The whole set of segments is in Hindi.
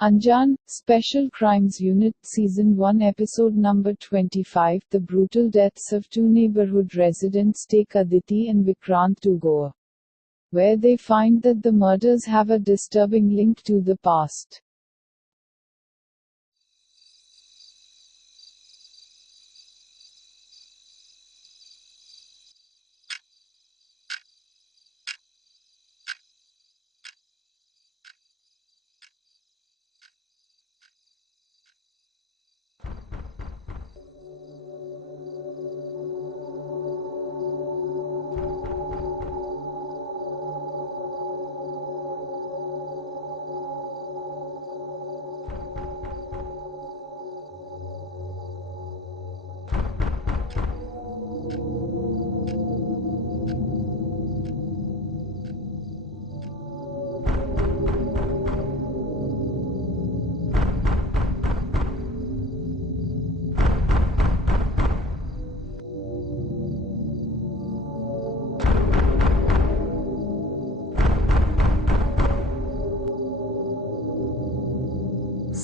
Anjan, Special Crimes Unit, Season 1, Episode number 25. The brutal deaths of two neighborhood residents take Aditi and Vikrant to Goa, where they find that the murders have a disturbing link to the past.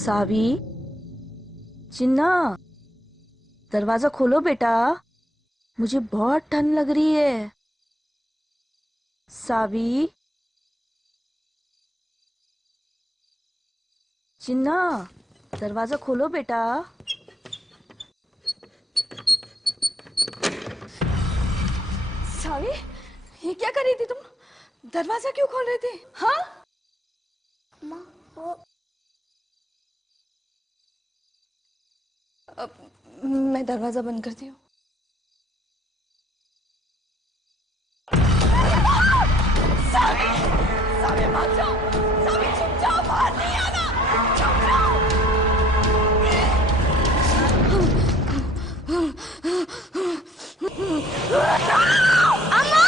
सावी, चिन्ना, दरवाजा खोलो बेटा, मुझे बहुत ठंड लग रही है। सावी, चिन्ना, दरवाजा खोलो बेटा। सावी, ये क्या कर रही थी तुम? दरवाजा क्यों खोल रही थी? हाँ? माँ, वो मैं दरवाजा बंद करती हूँ। सावी, सावी भाग जाओ, सावी छुप जाओ, बाहर नहीं आना, छुप जाओ। अम्मा!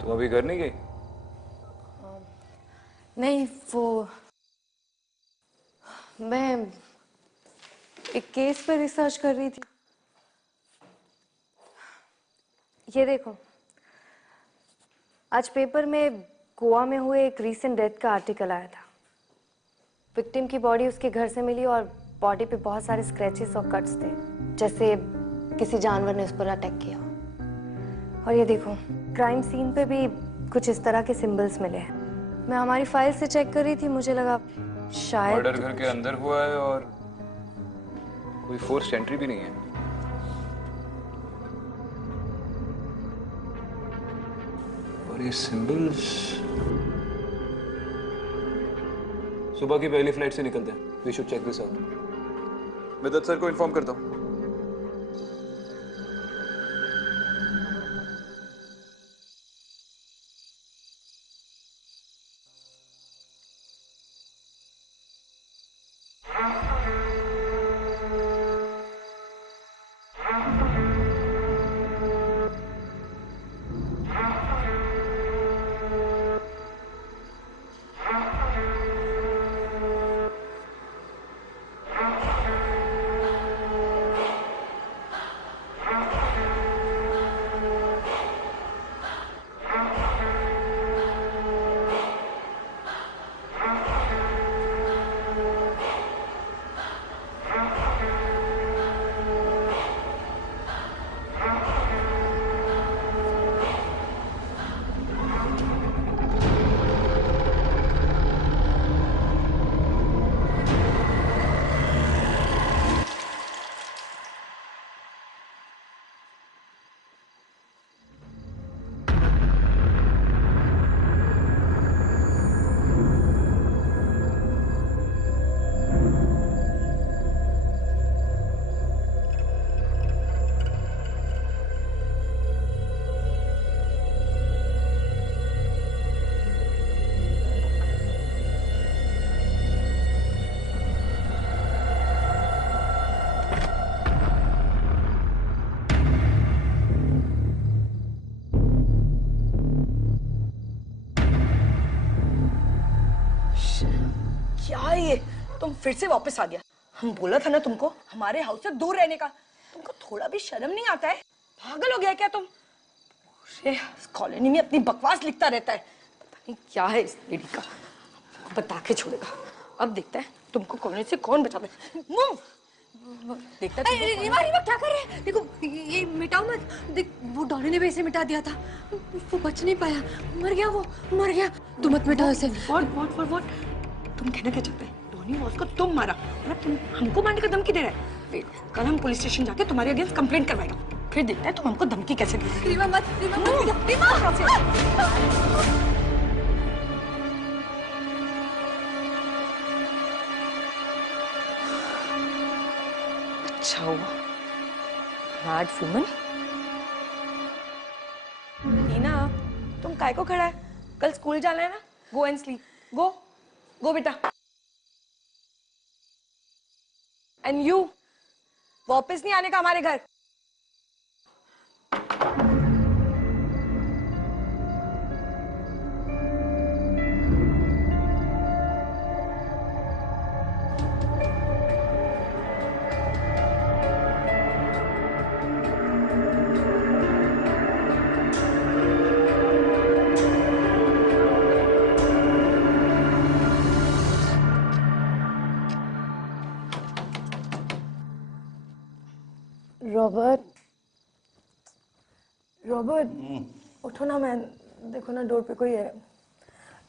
तुम अभी घर नहीं गई? नहीं, वो मैं एक केस पे रिसर्च कर रही थी। ये देखो, आज पेपर में गोवा में हुए एक रीसेंट डेथ का आर्टिकल आया था। विक्टिम की बॉडी उसके घर से मिली और बॉडी पे बहुत सारे स्क्रैचेस और कट्स थे, जैसे किसी जानवर ने उस पर अटैक किया। और ये देखो, क्राइम सीन पे भी कुछ इस तरह के सिंबल्स मिले हैं। मैं हमारी फाइल से चेक कर रही थी, मुझे लगा शायद मर्डर घर के अंदर हुआ है और कोई फोर्स्ड एंट्री भी नहीं है। और ये सिंबल्स सुबह की पहली फ्लाइट से निकलते हैं। We should check this out. मैं दत्त सर को इन्फॉर्म करता हूँ। क्या ये, तुम फिर से वापस आ गया। हम बोला था ना तुमको हमारे हाउस से दूर रहने का। तुमको थोड़ा भी शर्म नहीं आता है? पागल हो गया क्या तुम? इस कॉलोनी में अपनी बकवास लिखता रहता है। पता नहीं क्या है इस लेडी का, बता के छोड़ेगा। अब देखता है तुमको कॉलोनी से कौन बचाता है। मूव! देखता है रीमा क्या कर रहे हैं? देखो ये मिटाओ मत। देख वो डॉनी ने भी इसे मिटा दिया था, वो बच नहीं पाया, मर गया, वो मर गया। तुम मत मिटाओ इसे। व्हाट तुम कहना क्या चाहते हैं? डॉनी बॉस को तुम मारा और अब तुम हमको मारने का धमकी दे रहा है। वेट, कल हम पुलिस स्टेशन जाके तुम्हारे अगेंस्ट कंप्लेंट करवाएगा, फिर देखता है तुम हमको धमकी कैसे देते हो। रीमा मत, रीमा। अच्छा हुआ मैड वुमन। नीना, तुम काय को खड़ा है? कल स्कूल जाना है ना? Go and sleep. गो बेटा। एंड यू वापस नहीं आने का हमारे घर। रॉबर्ट, उठो ना मैन। देखो ना डोर पे कोई है।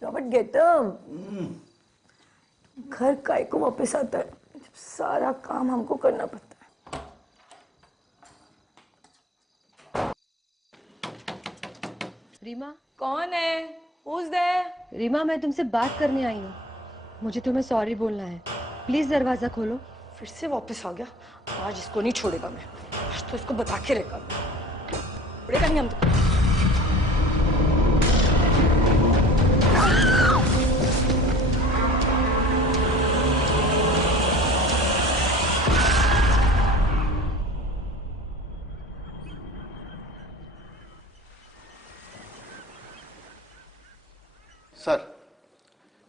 Robert get up. घर काय को वापस आता है जब सारा काम हमको करना पड़ता है। रीमा, कौन है? Who's there? रीमा मैं तुमसे बात करने आई हूँ। मुझे तुम्हें सॉरी बोलना है। प्लीज दरवाजा खोलो। फिर से वापस आ गया। आज इसको नहीं छोड़ेगा मैं। आज तो इसको बता के रहेगा। उड़ेगा नहीं हम तो। सर,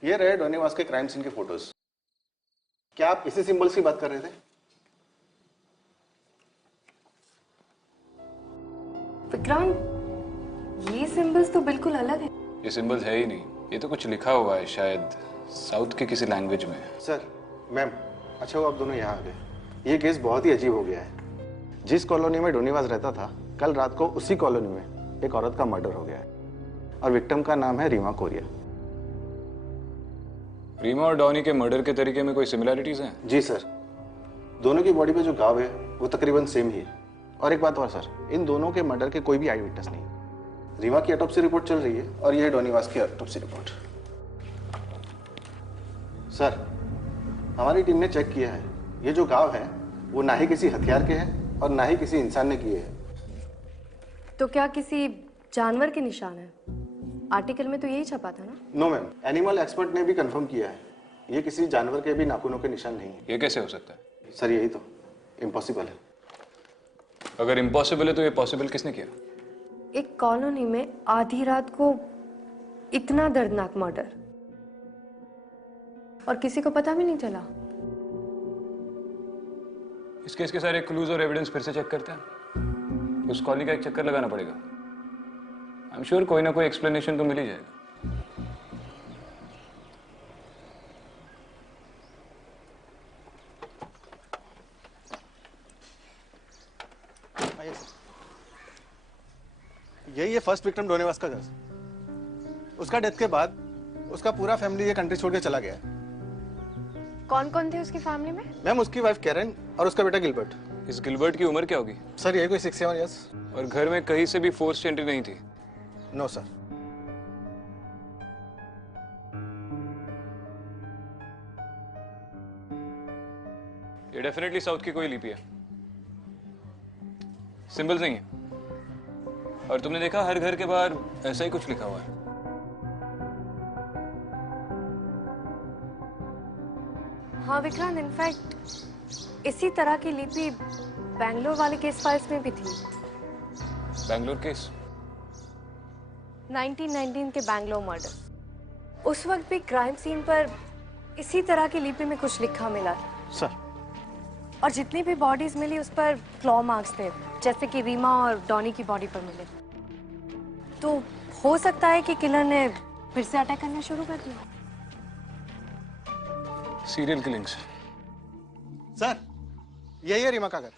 ये रहे डोनीवास के क्राइम सीन के फोटोज। क्या आप इसी सिंबल्स की बात कर रहे थे? विक्रांत, ये सिंबल्स तो बिल्कुल अलग है। ये सिंबल्स है ही नहीं, ये तो कुछ लिखा हुआ है, शायद साउथ के किसी लैंग्वेज में। सर, मैम, अच्छा हुआ आप दोनों यहाँ आ गए। ये केस बहुत ही अजीब हो गया है। जिस कॉलोनी में डोनीवास रहता था, कल रात को उसी कॉलोनी में एक औरत का मर्डर हो गया है और विक्टिम का नाम है रीमा कोरिया। रीमा और डॉनी के मर्डर के तरीके में कोई सिमिलैरिटीज हैं? जी सर, दोनों की बॉडी पे जो घाव है वो तकरीबन सेम ही है। और एक बात और सर, इन दोनों के मर्डर के कोई भी आई विटनेस नहीं। रीमा की ऑटोप्सी रिपोर्ट चल रही है और यह डोनीवास की ऑटोप्सी रिपोर्ट। सर, हमारी टीम ने चेक किया है, ये जो घाव है वो ना ही किसी हथियार के हैं और ना ही किसी इंसान ने किए हैं। तो क्या किसी जानवर के निशान है? आर्टिकल में तो यही छपा था ना? नो मैम, एनिमल एक्सपर्ट ने भी कंफर्म किया है, ये किसी जानवर के भी नाखूनों के निशान नहीं है। ये कैसे हो सकता है? सर, यही तो इम्पॉसिबल है। अगर इम्पॉसिबल है तो ये पॉसिबल किसने किया? एक कॉलोनी में आधी रात को इतना दर्दनाक मर्डर और किसी को पता भी नहीं चला। इस केस के सारे क्लूज और एविडेंस फिर से चेक करते हैं। उस कॉलोनी का एक चक्कर लगाना पड़ेगा। आई एम श्योर कोई ना कोई एक्सप्लेनेशन तो मिल ही जाएगा। यही है फर्स्ट विक्टिम डोनीवास का घर। उसका डेथ के बाद उसका पूरा फैमिली ये कंट्री छोड़ के चला गया है। कौन कौन थे उसकी फैमिली में? मैम, उसकी वाइफ कैरन और उसका बेटा गिलबर्ट। इस गिलबर्ट की उम्र क्या होगी? सर, यही कोई 6-7 इयर्स। और घर में कहीं से भी फोर्स एंट्री नहीं थी? No sir. ये डेफिनेटली साउथ की कोई लिपि है, सिंबल्स नहीं है। और तुमने देखा हर घर के बाहर ऐसा ही कुछ लिखा हुआ है। हाँ विक्रांत, इनफैक्ट इसी तरह की लिपि बैंगलोर वाले केस फाइल्स में भी थी। बैंगलोर केस? 1919 के बैंगलोर मर्डर। उस वक्त भी क्राइम सीन पर इसी तरह की लिपि में कुछ लिखा मिला था। सर, और जितनी भी बॉडीज मिली उस पर क्लॉ मार्क्स थे, जैसे कि रीमा और डॉनी की बॉडी पर मिले। तो हो सकता है कि किलर ने फिर से अटैक करना शुरू कर दिया। Serial killings. सर, यही है रीमा का घर।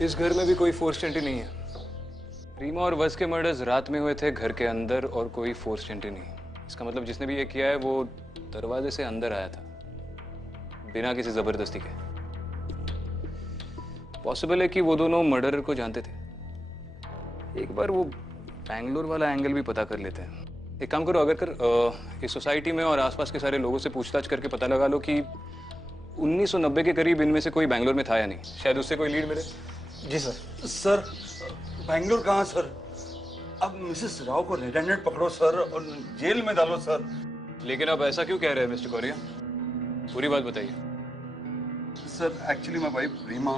इस घर में भी कोई फोर्स एंट्री नहीं है। रीमा और वस के मर्डर्स रात में हुए थे घर के अंदर और कोई फोर्स एंट्री नहीं। इसका मतलब जिसने भी ये किया है वो दरवाजे से अंदर आया था बिना किसी जबरदस्ती के। पॉसिबल है कि वो दोनों मर्डरर को जानते थे। एक बार वो बैंगलोर वाला एंगल भी पता कर लेते हैं। एक काम करो, अगर इस सोसाइटी में और आसपास के सारे लोगों से पूछताछ करके पता लगा लो कि 1990 के करीब इनमें से कोई बैंगलोर में था या नहीं। शायद उससे कोई लीड मिले। जी सर। सर, बैंगलोर कहाँ सर? अब मिसेस राव को रेड हैंडेड पकड़ो सर और जेल में डालो सर। लेकिन आप ऐसा क्यों कह रहे हैं मिस्टर कोरिया? पूरी बात बताइए। Sir, actually my wife Reema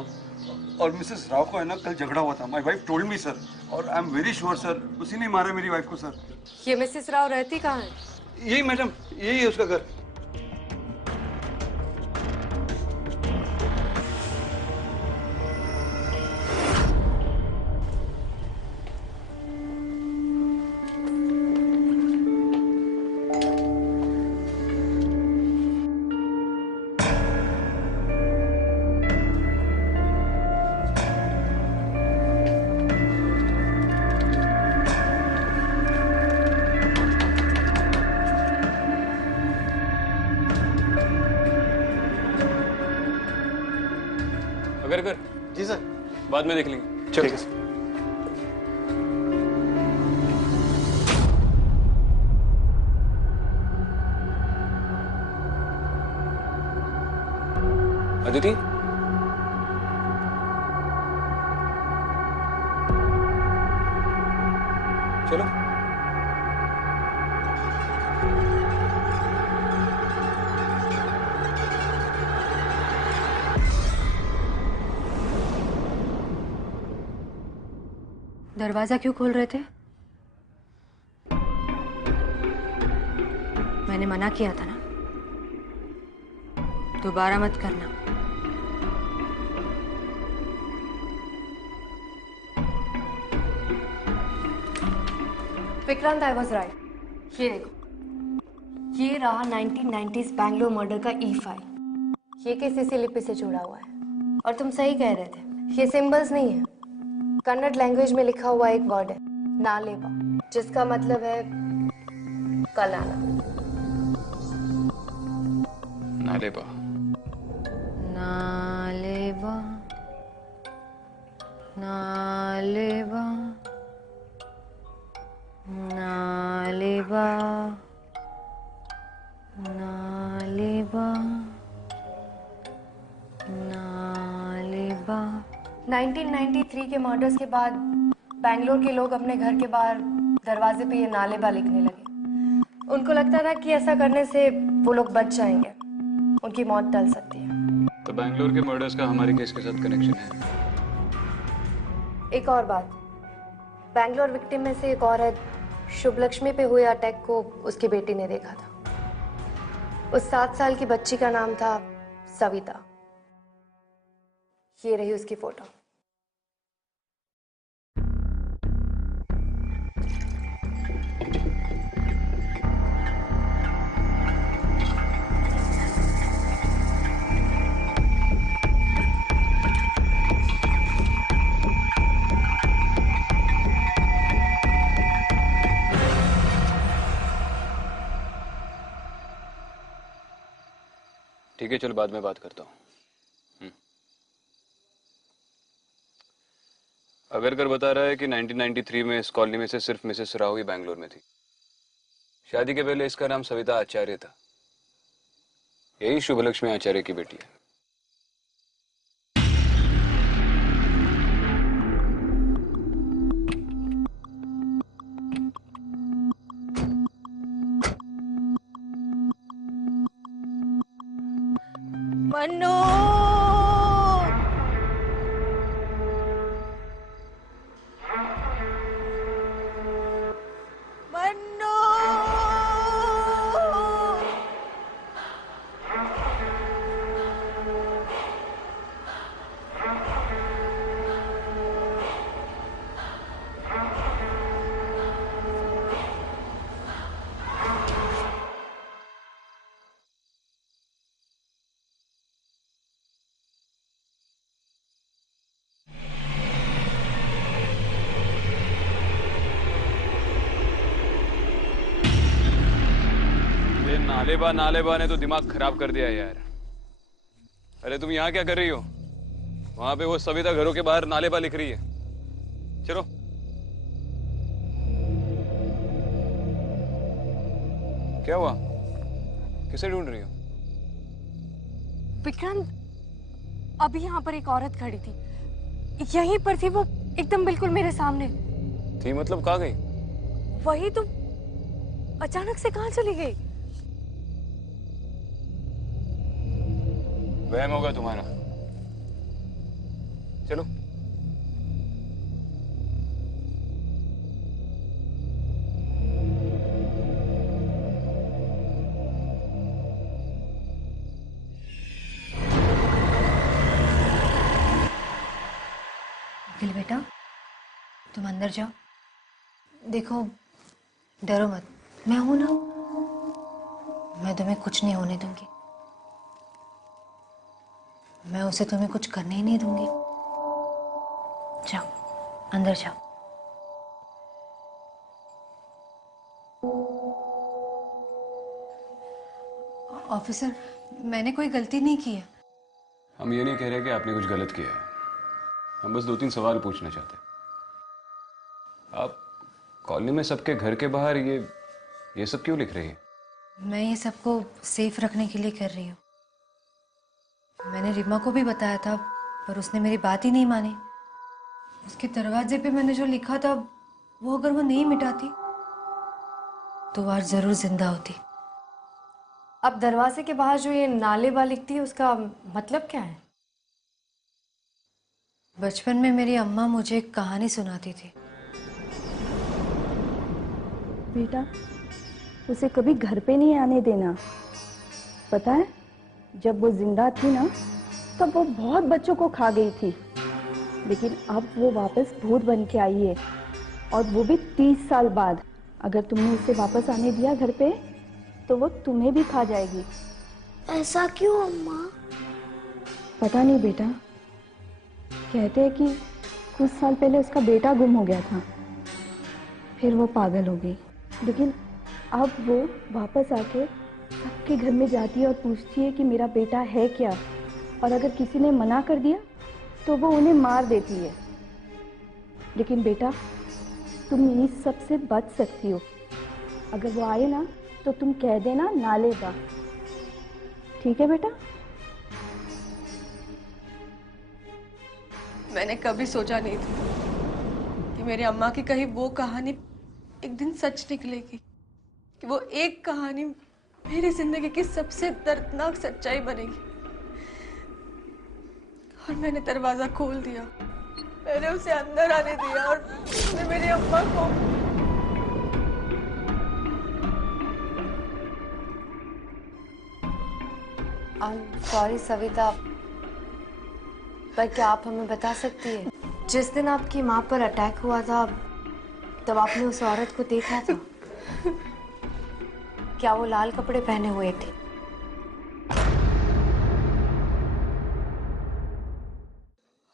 और मिसेस राव को है ना कल झगड़ा हुआ था। My wife told me sir, और I am very sure sir उसी ने मारा मेरी वाइफ को सर। ये मिसेस राव रहती कहाँ है? यही मैडम, यही है उसका घर। अगर जी सर। बाद में देख लेंगे। ठीक है सर। अदिति, चलो। दरवाजा क्यों खोल रहे थे? मैंने मना किया था ना, दोबारा मत करना। Vikrant, I was right. ये देखो, ये रहा 1990s बैंगलोर मर्डर का ई फाइल। ये केस इसी लिपि से जुड़ा हुआ है। और तुम सही कह रहे थे, ये सिंबल्स नहीं है, कन्नड़ लैंग्वेज में लिखा हुआ एक वर्ड है, नालेबा, जिसका मतलब है कल आना। नालेबा। नालेबा, नालेबा, नालेबा, नालेबा, नालेबा। 1993 के मर्डर्स के बाद बैंगलोर के लोग अपने घर के बाहर दरवाजे पे ये नालेबा लिखने लगे। उनको लगता था कि ऐसा करने से वो लोग बच जाएंगे, उनकी मौत टल सकती है। तो बैंगलोर के मर्डर्स का हमारे केस के साथ कनेक्शन है। एक और बात, बैंगलोर विक्टिम में से एक औरत शुभलक्ष्मी पे हुए अटैक को उसकी बेटी ने देखा था। उस 7 साल की बच्ची का नाम था सविता। ये रही उसकी फोटो। ठीक है, चलो बाद में बात करता हूँ। अगर बता रहा है कि 1993 में इस कॉलोनी में से सिर्फ मिसेस राव ही बैंगलोर में थी। शादी के पहले इसका नाम सविता आचार्य था। यही शुभलक्ष्मी आचार्य की बेटी है। मन्नू, नालेबा ने तो दिमाग खराब कर दिया यार। अरे तुम यहाँ क्या कर रही हो? वहां पे वो सविता घरों के बाहर नालेबा लिख रही है। चलो। क्या हुआ? किसे ढूंढ रही हो? विक्रांत, अभी यहाँ पर एक औरत खड़ी थी, यहीं पर थी वो, एकदम बिल्कुल मेरे सामने थी मतलब कहाँ गई? वही तो, अचानक से कहाँ चली गई? वहम होगा तुम्हारा। चलो। अखिल बेटा, तुम अंदर जाओ। देखो, डरो मत, मैं हूं ना, मैं तुम्हें कुछ नहीं होने दूंगी। मैं उसे तुम्हें कुछ करने ही नहीं दूंगी। जाओ, अंदर जाओ। ऑफिसर, मैंने कोई गलती नहीं की है। हम ये नहीं कह रहे कि आपने कुछ गलत किया है, हम बस 2-3 सवाल पूछना चाहते हैं। आप कॉलोनी में सबके घर के बाहर ये सब क्यों लिख रही है? मैं ये सबको सेफ रखने के लिए कर रही हूँ। मैंने रीमा को भी बताया था, पर उसने मेरी बात ही नहीं मानी। उसके दरवाजे पे मैंने जो लिखा था, वो अगर वो नहीं मिटाती तो वो आज जरूर जिंदा होती। अब दरवाजे के बाहर जो ये नालेबा लिखती है, उसका मतलब क्या है? बचपन में मेरी अम्मा मुझे एक कहानी सुनाती थी। बेटा, उसे कभी घर पे नहीं आने देना। पता है, जब वो जिंदा थी ना, तब वो बहुत बच्चों को खा गई थी, लेकिन अब वो वापस भूत बन के आई है, और वो भी 30 साल बाद। अगर तुमने उसे वापस आने दिया घर पे, तो वो तुम्हें भी खा जाएगी। ऐसा क्यों अम्मा? पता नहीं बेटा, कहते हैं कि कुछ साल पहले उसका बेटा गुम हो गया था, फिर वो पागल हो गई, लेकिन अब वो वापस आके सबके घर में जाती है और पूछती है कि मेरा बेटा है क्या, और अगर किसी ने मना कर दिया तो वो उन्हें मार देती है। लेकिन बेटा, तुम इस सब से बच सकती हो। अगर वो आए ना, तो तुम कह देना नालेबा, ठीक है बेटा? मैंने कभी सोचा नहीं था कि मेरी अम्मा की कही वो कहानी एक दिन सच निकलेगी, कि वो एक कहानी मेरी जिंदगी की सबसे दर्दनाक सच्चाई बनेगी। और मैंने दरवाजा खोल दिया, मैंने उसे अंदर आने दिया, और उसने मेरी अम्मा को। सॉरी सविता, पर क्या आप हमें बता सकती है, जिस दिन आपकी माँ पर अटैक हुआ था, तब आपने उस औरत को देखा था? क्या वो लाल कपड़े पहने हुए थी?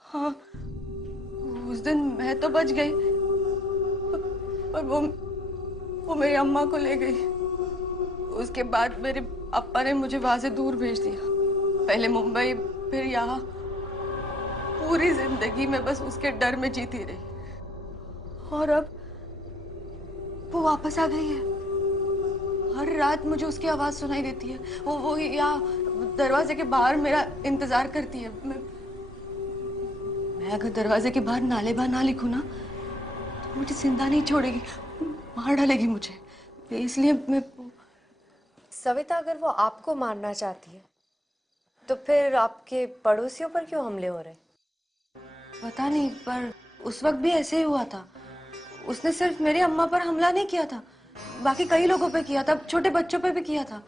हाँ, उस दिन मैं तो बच गई, पर वो मेरी अम्मा को ले गई। उसके बाद मेरे अप्पा ने मुझे वहां से दूर भेज दिया, पहले मुंबई, फिर यहाँ। पूरी जिंदगी में बस उसके डर में जीती रही, और अब वो वापस आ गई है। हर रात मुझे उसकी आवाज सुनाई देती है। वो यहाँ दरवाजे के बाहर मेरा इंतजार करती है। मैं अगर दरवाजे के बाहर नालेबा ना लिखूं ना, तो मुझे जिंदा नहीं छोड़ेगी, मार डालेगी मुझे। इसलिए मैं। सविता, अगर वो आपको मारना चाहती है, तो फिर आपके पड़ोसियों पर क्यों हमले हो रहे? पता नहीं, पर उस वक्त भी ऐसे ही हुआ था। उसने सिर्फ मेरी अम्मा पर हमला नहीं किया था, बाकी कई लोगों पे किया था, छोटे बच्चों पे भी किया था।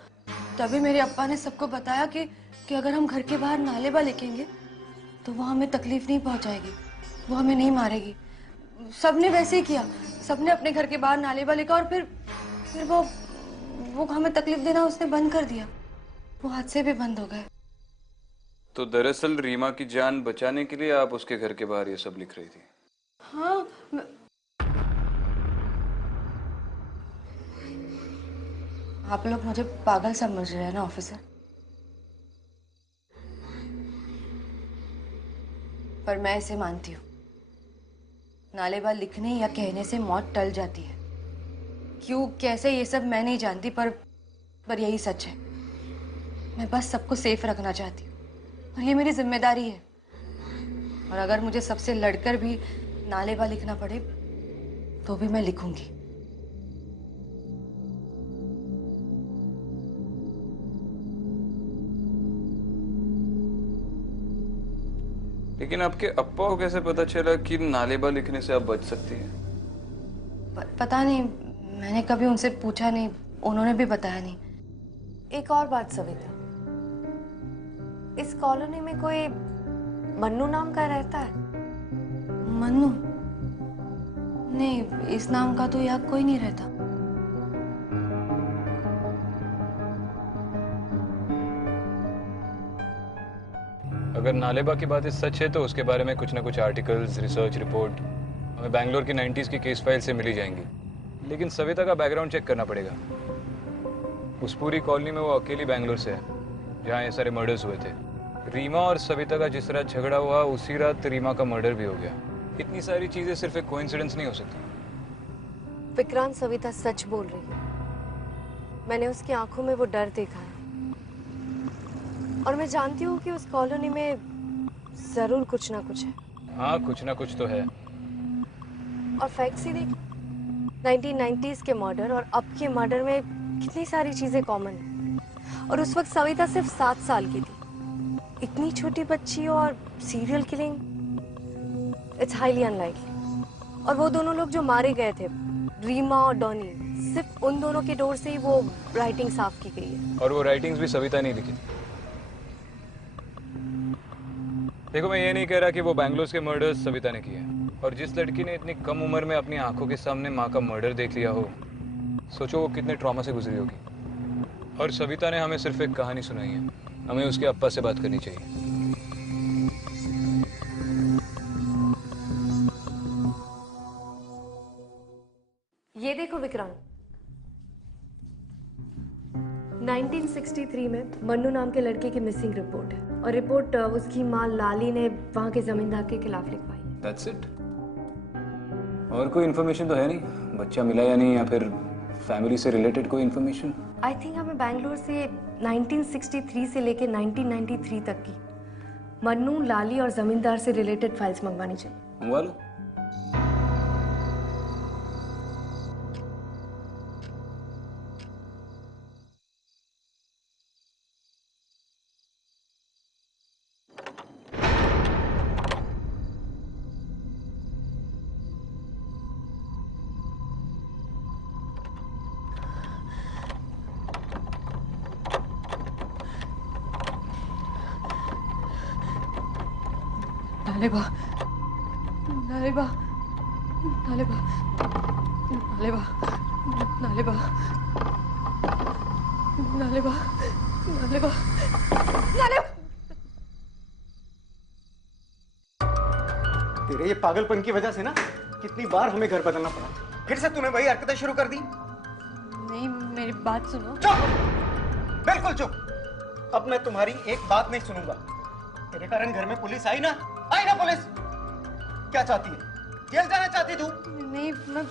तभी मेरे अप्पा ने सबको बताया कि अगर हम घर के बाहर नालेबा लिखेंगे तो वो हमें तकलीफ नहीं पहुंचाएगी, वो हमें नहीं मारेगी। सबने वैसे ही किया, सबने अपने घर के बाहर नालेबा लिखा, और फिर वो हमें तकलीफ देना उसने बंद कर दिया। वो हादसे भी बंद हो गए। तो दरअसल रीमा की जान बचाने के लिए आप उसके घर के बाहर ये सब लिख रही थी? हाँ, आप लोग मुझे पागल समझ रहे हैं ना ऑफिसर? पर मैं इसे मानती हूँ। नालेबा लिखने या कहने से मौत टल जाती है। क्यों कैसे ये सब मैं नहीं जानती, पर यही सच है। मैं बस सबको सेफ रखना चाहती हूँ और ये मेरी जिम्मेदारी है। और अगर मुझे सबसे लड़कर भी नालेबा लिखना पड़े तो भी मैं लिखूंगी। लेकिन आपके अप्पा को कैसे पता चला कि नालेबा लिखने से आप बच सकती हैं? पता नहीं, मैंने कभी उनसे पूछा नहीं, उन्होंने भी बताया नहीं। एक और बात सविता, इस कॉलोनी में कोई मन्नू नाम का रहता है? मन्नू? नहीं, इस नाम का तो यहाँ कोई नहीं रहता। अगर नालेबा की बात सच है तो उसके बारे में कुछ ना कुछ आर्टिकल्स, रिसर्च रिपोर्ट हमें बैंगलोर की 90s की केस फाइल से मिली जाएंगी। लेकिन सविता का बैकग्राउंड चेक करना पड़ेगा। उस पूरी कॉलोनी में वो अकेली बैंगलोर से है जहाँ ये सारे मर्डर्स हुए थे। रीमा और सविता का जिस रात झगड़ा हुआ उसी रात रीमा का मर्डर भी हो गया। इतनी सारी चीजें सिर्फ एक कोइंसिडेंस नहीं हो सकती। विक्रांत, सविता सच बोल रही है। मैंने उसकी आंखों में वो डर देखा है और मैं जानती हूँ कि उस कॉलोनी में जरूर कुछ ना कुछ है। हाँ, कुछ ना कुछ तो है। और फैक्ट्स ही देख, 1990s के मर्डर और अब के मर्डर में कितनी सारी चीजें कॉमन है। और उस वक्त सविता सिर्फ 7 साल की थी। इतनी छोटी बच्ची और serial killing, it's highly unlikely. और वो दोनों लोग जो मारे गए थे, रीमा और डॉनी, सिर्फ उन दोनों के डोर से ही वो राइटिंग साफ की गई है। और वो राइटिंग्स भी सविता नहीं लिखी। देखो, मैं ये नहीं कह रहा कि वो बैंगलोर के मर्डर्स सविता ने किए। और जिस लड़की ने इतनी कम उम्र में अपनी आंखों के सामने माँ का मर्डर देख लिया हो, सोचो वो कितने ट्रॉमा से गुजरी होगी। और सविता ने हमें सिर्फ एक कहानी सुनाई है। हमें उसके अप्पा से बात करनी चाहिए। ये देखो विक्रांत, 1963 में मन्नू नाम के लड़के की मिसिंग रिपोर्ट है और रिपोर्ट उसकी माँ लाली ने वहां के जमींदार के खिलाफ लिखवाई। That's it? और कोई इन्फॉर्मेशन तो है नहीं? बच्चा मिला या नहीं, या फिर फैमिली से रिलेटेड कोई इन्फॉर्मेशन? आई थिंक हमें बैंगलोर से 1963 से लेके 1993 तक की मन्नू, लाली और जमींदार से रिलेटेड फाइल्स मंगवानी चाहिए। मंगवा लो। नालेबा, नालेबा, नालेबा, नालेबा, नालेबा, नालेबा, नालेबा, नालेबा। तेरे ये पागलपन की वजह से ना कितनी बार हमें घर बदलना पड़ा। फिर से तूने वही हरकतें शुरू कर दी। नहीं, मेरी बात सुनो। चुप, बिल्कुल चुप। अब मैं तुम्हारी एक बात नहीं सुनूंगा। तेरे कारण घर में पुलिस आई ना पुलिस। क्या चाहती है? जेल जाना चाहती तू? नहीं, मैं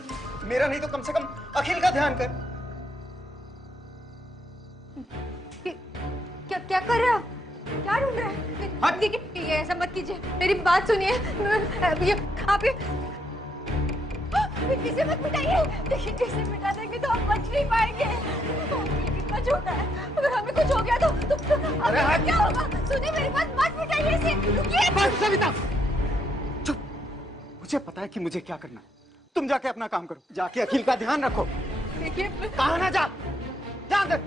मेरा नहीं तो कम से कम अखिल का ध्यान कर। क्या कर रहे हो? क्या ढूंढ रहे हैं? देखिए, ये ऐसा मत कीजिए, मेरी बात सुनिए। आप इसे मत मिटाइए। देखिए, इसे मिटा देंगे तो हम बच नहीं पाएंगे। कितना छोटा है, अगर हमें कुछ हो गया तो अरे हाँ, क्या होगा? सुनिए मेरी बात, मत मिटाइए इसे। रुकिए। बस सविता, चुप। मुझे पता है कि मुझे क्या करना है। तुम जाके अपना काम करो। जाके अखिल का ध्यान रखो। देखिए, कहा ना जा अंदर।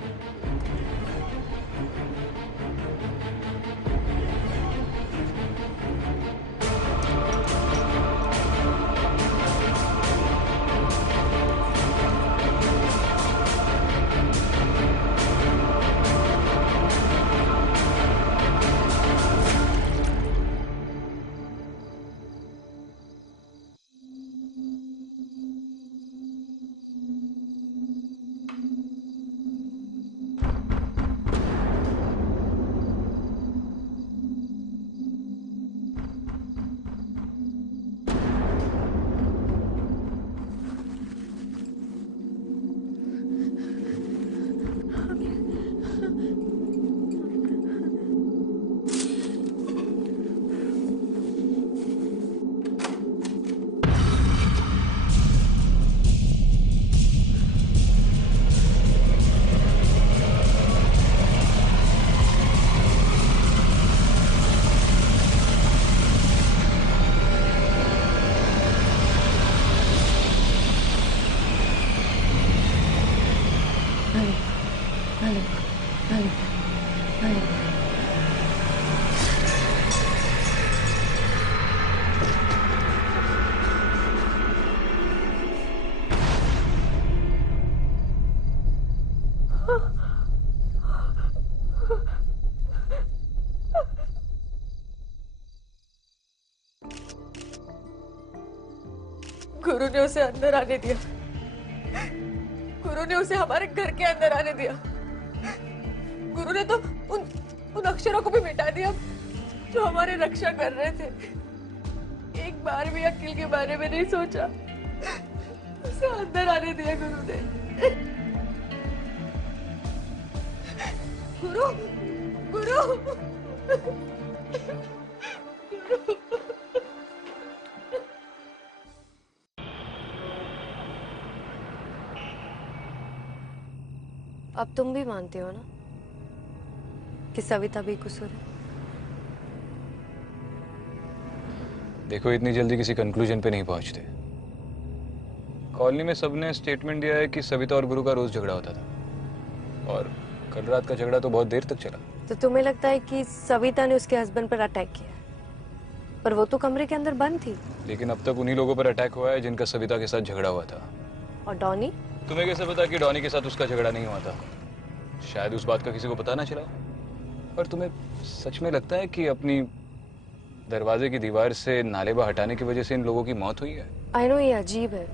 गुरु ने उसे अंदर आने दिया। गुरु ने उसे हमारे घर के अंदर आने दिया। गुरु ने तो उन अक्षरों को भी मिटा दिया जो हमारी रक्षा कर रहे थे। एक बार भी अखिल के बारे में नहीं सोचा। उसे अंदर आने दिया गुरु ने। गुरु, गुरु, गुरु। अब तुम भी मानते हो ना कि सविता बेकसूर है? देखो, इतनी जल्दी किसी कंक्लूजन पे नहीं पहुंचते। कॉलोनी में सबने स्टेटमेंट दिया है कि सविता और गुरु का रोज झगड़ा होता था, और कल रात का झगड़ा तो बहुत देर तक चला। तो तुम्हें लगता है कि सविता ने उसके हस्बैंड पर अटैक किया? पर वो तो कमरे के अंदर बंद थी। लेकिन अब तक उन्हीं लोगों पर अटैक हुआ है जिनका सविता के साथ झगड़ा हुआ था। और डॉनी? तुम्हें कैसे पता कि डॉनी के साथ उसका झगड़ा नहीं हुआ था? शायद उस बात का किसी को पता ना चला। और तुम्हें सच में लगता है कि अपनी दरवाजे की दीवार से नालेबा हटाने की वजह से इन लोगों की मौत हुई है? आई नो ये अजीब है,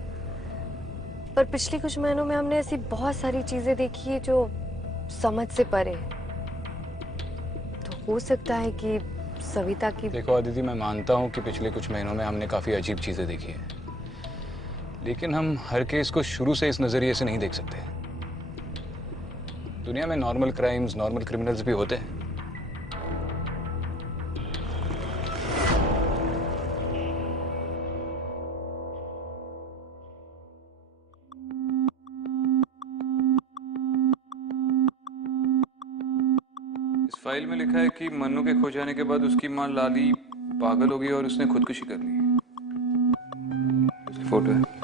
पर पिछले कुछ महीनों में हमने ऐसी बहुत सारी चीजें देखी है जो समझ से परे है। तो हो सकता है कि सविता की... देखो अदिति, मैं मानता हूँ कि पिछले कुछ महीनों में हमने काफी अजीब चीजें देखी है, लेकिन हम हर केस को शुरू से इस नजरिए से नहीं देख सकते। दुनिया में नॉर्मल क्राइम्स, नॉर्मल क्रिमिनल्स भी होते हैं। इस फाइल में लिखा है कि मन्नू के खो जाने के बाद उसकी मां लाली पागल हो गई और उसने खुदकुशी कर ली। उसकी फोटो है।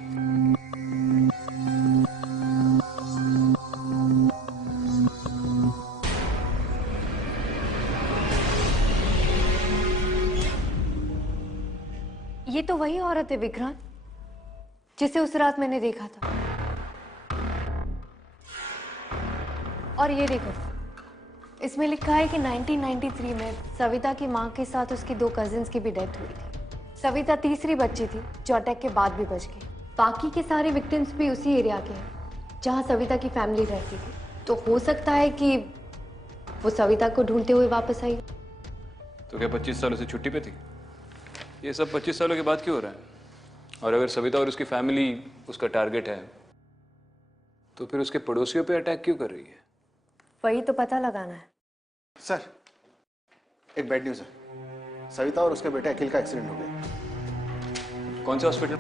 ये तो वही औरत है विक्रांत, जिसे उस रात मैंने देखा था। और ये देखो, इसमें लिखा है कि 1993 में सविता की मां के साथ उसकी 2 कजिन्स की भी डेथ हुई थी। सविता तीसरी बच्ची थी जो अटैक के बाद भी बच गई। बाकी के सारे विक्टिम्स भी उसी एरिया के हैं जहां सविता की फैमिली रहती थी। तो हो सकता है कि वो सविता को ढूंढते हुए वापस आई। तो क्या 25 सालों से छुट्टी पे थी? ये सब 25 सालों के बाद क्यों हो रहा है? और अगर सविता और उसकी फैमिली उसका टारगेट है, तो फिर उसके पड़ोसियों पे अटैक क्यों कर रही है? वही तो पता लगाना है। सर, एक बैड न्यूज़ है। सविता और उसके बेटे अखिल का एक्सीडेंट हो गया। कौन सा हॉस्पिटल?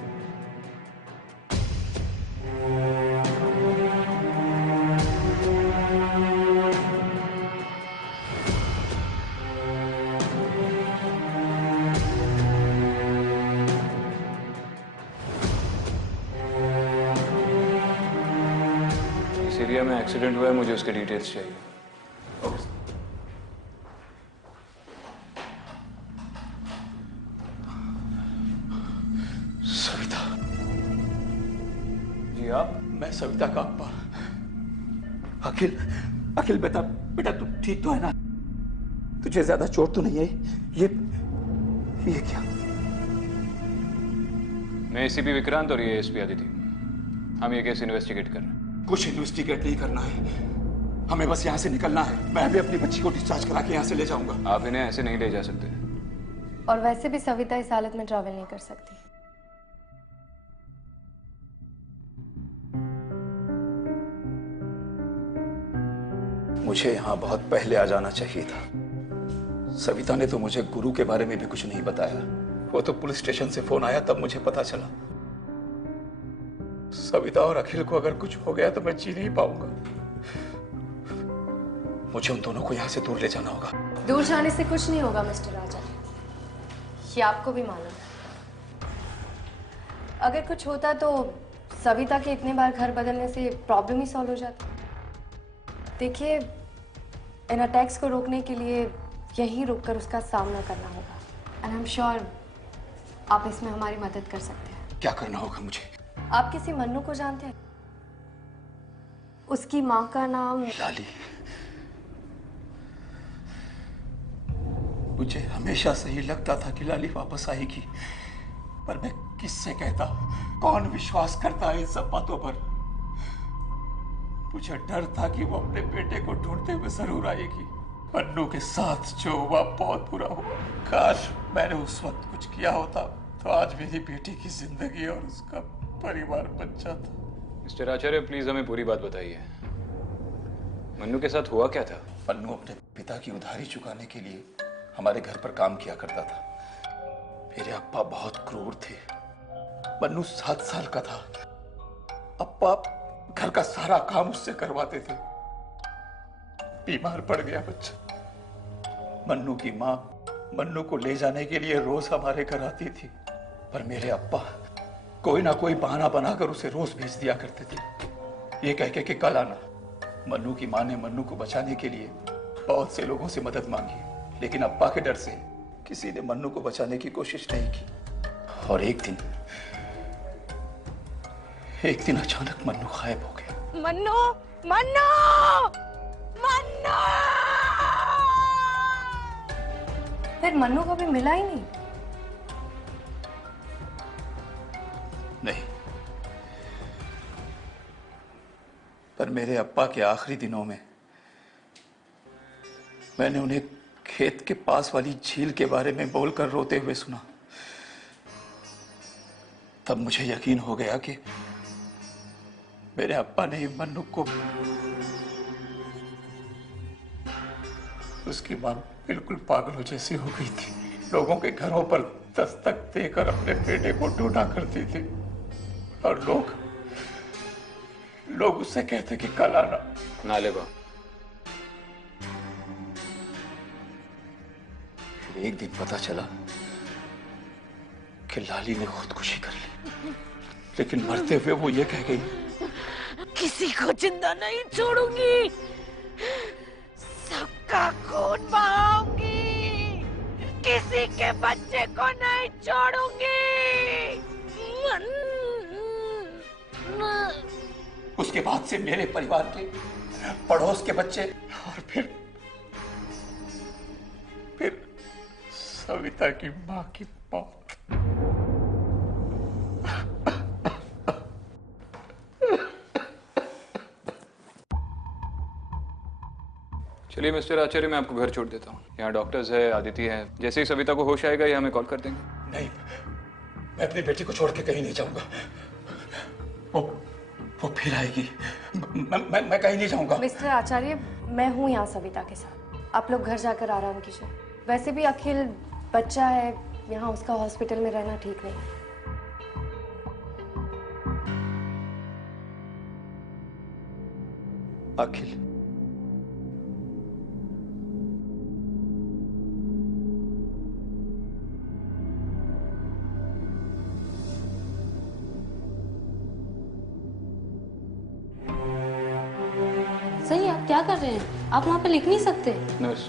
इस एरिया में एक्सीडेंट हुआ है, मुझे उसके डिटेल्स चाहिए। सविता। जी आप? मैं सविता का अप्पा। अखिल, अखिल बेटा, बेटा तू ठीक तो है ना? तुझे ज्यादा चोट तो नहीं है? ये क्या? मैं एसीपी विक्रांत और ये एसपी अदिति। हम ये केस इन्वेस्टिगेट कर रहे हैं। कुछ इन्वेस्टिगेट नहीं करना है, हमें बस यहाँ से निकलना है। मैं भी अपनी बच्ची को डिस्चार्ज करा के यहाँ से ले जाऊंगा। आप इन्हें ऐसे नहीं ले जा सकते। और वैसे भी सविता इस हालत में ट्रैवल नहीं कर सकती। मुझे यहाँ बहुत पहले आ जाना चाहिए था। सविता ने तो मुझे गुरु के बारे में भी कुछ नहीं बताया। वो तो पुलिस स्टेशन से फोन आया तब मुझे पता चला। सविता और अखिल को अगर कुछ हो गया तो मैं जी नहीं पाऊंगा। मुझे उन दोनों को यहाँ से दूर ले जाना होगा। दूर जाने से कुछ नहीं होगा मिस्टर राजा, ये आपको भी मालूम है। अगर कुछ होता तो सविता के इतने बार घर बदलने से प्रॉब्लम ही सॉल्व हो जाती। देखिए, इन अटैक्स को रोकने के लिए यहीं रुककर उसका सामना करना होगा। एंड आई एम श्योर आप इसमें हमारी मदद कर सकते हैं। क्या करना होगा मुझे? आप किसी मन्नू को जानते हैं? उसकी माँ का नाम लाली। मुझे हमेशा से ही लगता था कि लाली वापस आएगी, पर मैं किससे कहता? कौन विश्वास करता है इन सब बातों पर? मुझे डर था कि वो अपने बेटे को ढूंढते हुए जरूर आएगी। मन्नू के साथ जो हुआ बहुत बुरा हुआ। काश मैंने उस वक्त कुछ किया होता तो आज मेरी बेटी की जिंदगी और उसका परिवार बच जाता। मिस्टर आचार्य, प्लीज हमें पूरी बात बताइए। मन्नू के साथ हुआ क्या था? मन्नू अपने पिता की उधारी चुकाने के लिए हमारे घर पर काम किया करता था। मेरे अप्पा बहुत क्रूर थे। मन्नू 7 साल का था। अप्पा घर का सारा काम उससे करवाते थे। बीमार पड़ गया बच्चा। मन्नू की माँ मन्नू को ले जाने के लिए रोज हमारे घर आती थी, पर मेरे अप्पा कोई ना कोई बहाना बनाकर उसे रोज भेज दिया करते थे, ये कह के कि कल आना। मन्नू की माँ ने मन्नू को बचाने के लिए बहुत से लोगों से मदद मांगी, लेकिन अप्पा के डर से किसी ने मन्नू को बचाने की कोशिश नहीं की। और एक दिन अचानक मन्नू गायब हो गया। मन्नू, मन्नू, मन्नू! फिर मन्नू कभी मिला ही नहीं? नहीं, पर मेरे अप्पा के आखिरी दिनों में मैंने उन्हें खेत के पास वाली झील के बारे में बोलकर रोते हुए सुना। तब मुझे यकीन हो गया कि मेरे अप्पा ने मन्नू को, उसकी मां बिल्कुल पागलों जैसी हो गई थी। लोगों के घरों पर दस्तक देकर अपने बेटे को ढूंढा करती थी और लोग उससे कहते कि कल आना। ना ले बा। फिर एक दिन पता चला कि लाली ने खुदकुशी कर ली, लेकिन मरते हुए वो ये कह गई, किसी को जिंदा नहीं छोड़ूंगी, सबका खून बहाऊंगी, किसी के बच्चे को नहीं छोड़ूंगी। उसके बाद से मेरे परिवार के, पड़ोस के बच्चे और फिर सविता की मां की मौत। चलिए मिस्टर आचार्य, मैं आपको घर छोड़ देता हूँ। यहाँ डॉक्टर्स है, आदिति है। जैसे ही सविता को होश आएगा ये हमें कॉल कर देंगे। नहीं, मैं अपनी बेटी को छोड़ के कहीं नहीं जाऊंगा। वो फिर आएगी। मैं कहीं नहीं जाऊंगा। मिस्टर आचार्य, मैं हूँ यहाँ सविता के साथ। आप लोग घर जाकर आराम कीजिए। वैसे भी अखिल बच्चा है, यहाँ उसका हॉस्पिटल में रहना ठीक नहीं है। अखिल, सही, आप क्या कर रहे हैं? आप वहाँ पे लिख नहीं सकते? नर्स,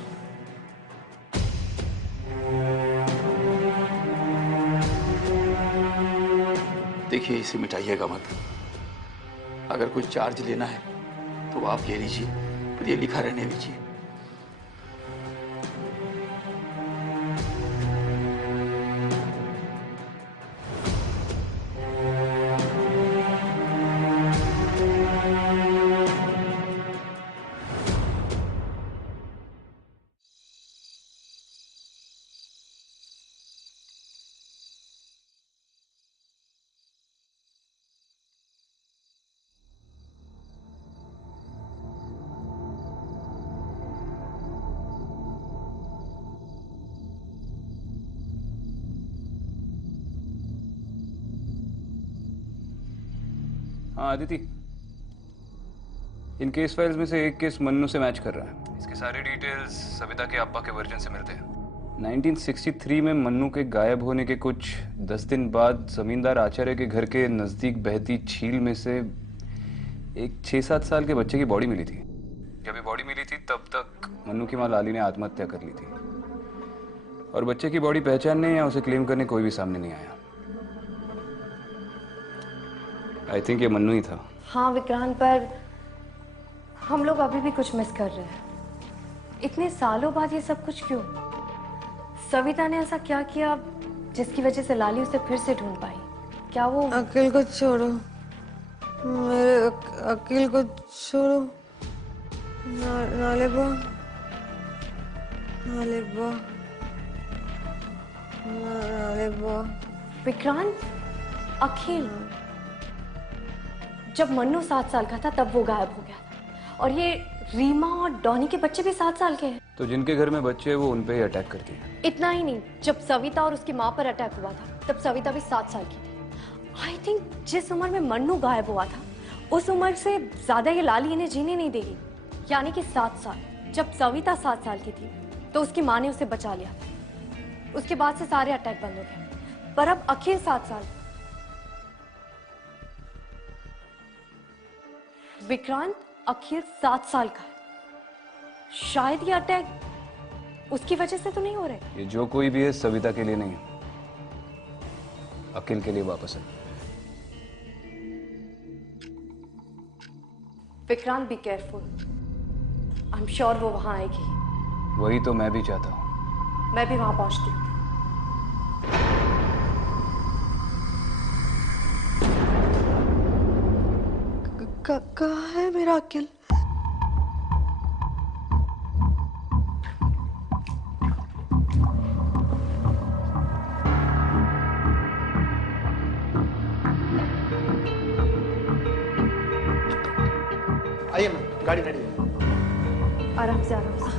देखिए इसे मिटाइएगा मत। अगर कुछ चार्ज लेना है तो आप ले लीजिए, पर ये लिखा रहने दीजिए। हाँ आदिति, इन केस फाइल्स में से एक केस मन्नू से मैच कर रहा है। इसके सारे डिटेल्स सविता के अब्बा के वर्जन से मिलते हैं। 1963 में मन्नू के गायब होने के कुछ 10 दिन बाद जमींदार आचार्य के घर के नज़दीक बहती झील में से एक 6-7 साल के बच्चे की बॉडी मिली थी। जब ये बॉडी मिली थी तब तक मन्नू की माँ लाली ने आत्महत्या कर ली थी और बच्चे की बॉडी पहचानने या उसे क्लेम करने कोई भी सामने नहीं आया। आई थिंक ये मन्नू ही था। हाँ विक्रांत, पर हम लोग अभी भी कुछ मिस कर रहे हैं। इतने सालों बाद ये सब कुछ क्यों? सविता ने ऐसा क्या किया जिसकी वजह से लाली उसे फिर से ढूंढ पाई। क्या वो अकील को छोड़ो, मेरे अकील को छोड़ो। नालेबा, नालेबा, नालेबा। विक्रांत, अखिल, जब मन्नू 7 साल का था तब वो गायब हो गया था, और ये रीमा और डॉनी के बच्चे भी 7 साल के हैं। तो जिनके घर में बच्चे हैं वो उन पे ही अटैक करती है। इतना ही नहीं, जब सविता और उसकी माँ पर अटैक हुआ था तब सविता भी 7 साल की थी। आई थिंक जिस उम्र में मन्नू गायब हुआ था उस उम्र से ज्यादा ये लाली इन्हें जीने नहीं देगी, यानी कि 7 साल। जब सविता 7 साल की थी तो उसकी माँ ने उसे बचा लिया था, उसके बाद से सारे अटैक बंद हो गए। पर अब अखिल 7 साल, विक्रांत अखिल 7 साल का है। शायद ये अटैक उसकी वजह से तो नहीं हो रहे। ये जो कोई भी है सविता के लिए नहीं है, अखिल के लिए वापस है। Vikrant be careful, I am sure वो वहां आएगी। वही तो मैं भी चाहता हूँ। मैं भी वहां पहुंचती हूँ। कहाँ है मेरा अकिल? आइए मैम, गाड़ी रेडी है। आराम से, आराम से।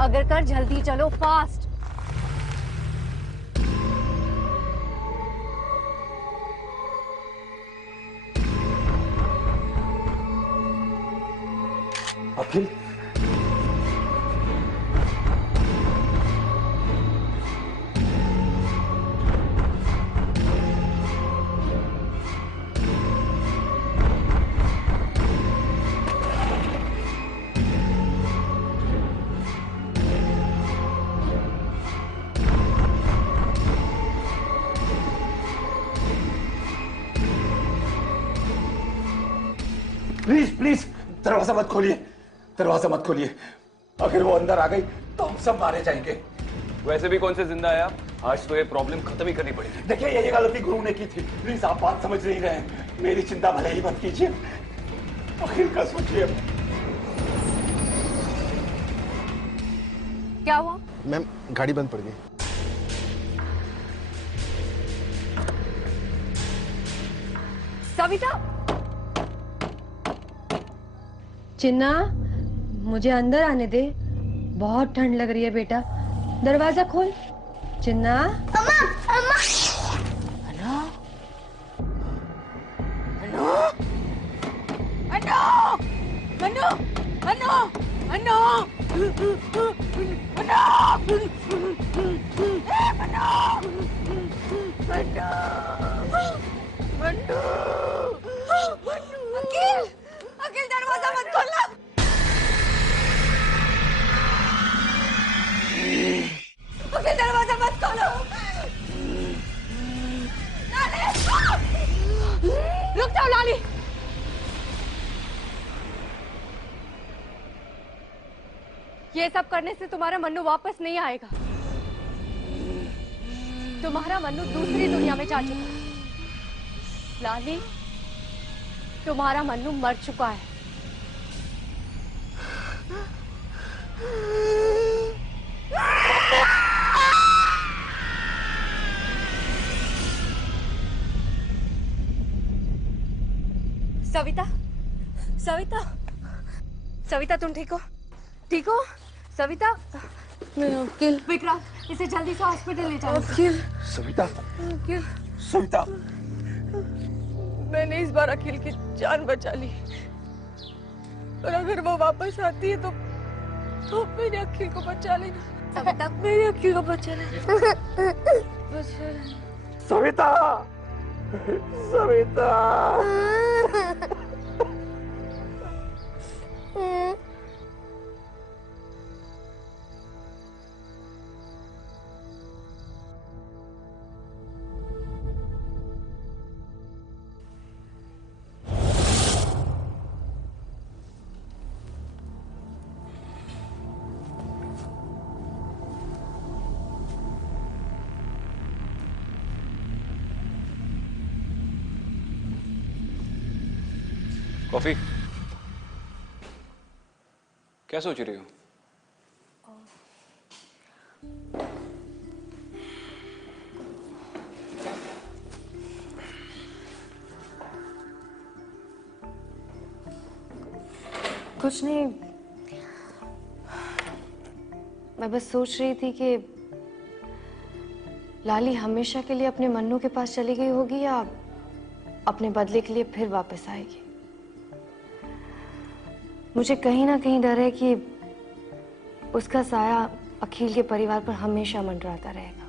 अगर कर जल्दी चलो, फास्ट। अखिल, प्लीज प्लीज दरवाजा मत खोलिए, दरवाजा मत खोलिए। अगर वो अंदर आ गई तो हम सब मारे जाएंगे। वैसे भी कौन से जिंदा है आप? आज तो ये प्रॉब्लम खत्म ही करनी पड़ेगी। देखिए ये गलती गुरु ने की थी, प्लीज आप बात समझ नहीं रहे हैं। मेरी चिंता भले ही मत कीजिए, अखिल का सोचिए। क्या हुआ? मैम गाड़ी बंद पड़ गई। सविता, चिन्ना, मुझे अंदर आने दे, बहुत ठंड लग रही है बेटा। दरवाजा खोल। चिन्ना। अम्मा, अम्मा। अनु, अनु, अनु, अनु, अनु, अनु, अखिल, अखिल दरवाजा मत खोलना। अखिल दरवाजा मत खोलो। रुक जाओ लाली। ये सब करने से तुम्हारा मन्नू वापस नहीं आएगा। तुम्हारा मन्नू दूसरी दुनिया में जा चुका है। लाली, तुम्हारा मन्नू मर चुका है। सविता, सविता, सविता तुम ठीक हो? ठीक हो सविता? मेरा अंकल। विक्रांत, इसे जल्दी से हॉस्पिटल ले जाओ। अंकल। सविता, अंकल। सविता, मैंने इस बार अखिल की जान बचा ली, और अगर वो वापस आती है तो मेरे अखिल को बचा लेना। सविता, मेरे अखिल को बचा लेना। सविता, सविता। कॉफी? क्या सोच रही हो? कुछ नहीं, मैं बस सोच रही थी कि लाली हमेशा के लिए अपने मन्नू के पास चली गई होगी या अपने बदले के लिए फिर वापस आएगी। मुझे कहीं ना कहीं डर है कि उसका साया अखिल के परिवार पर हमेशा मंडराता रहेगा।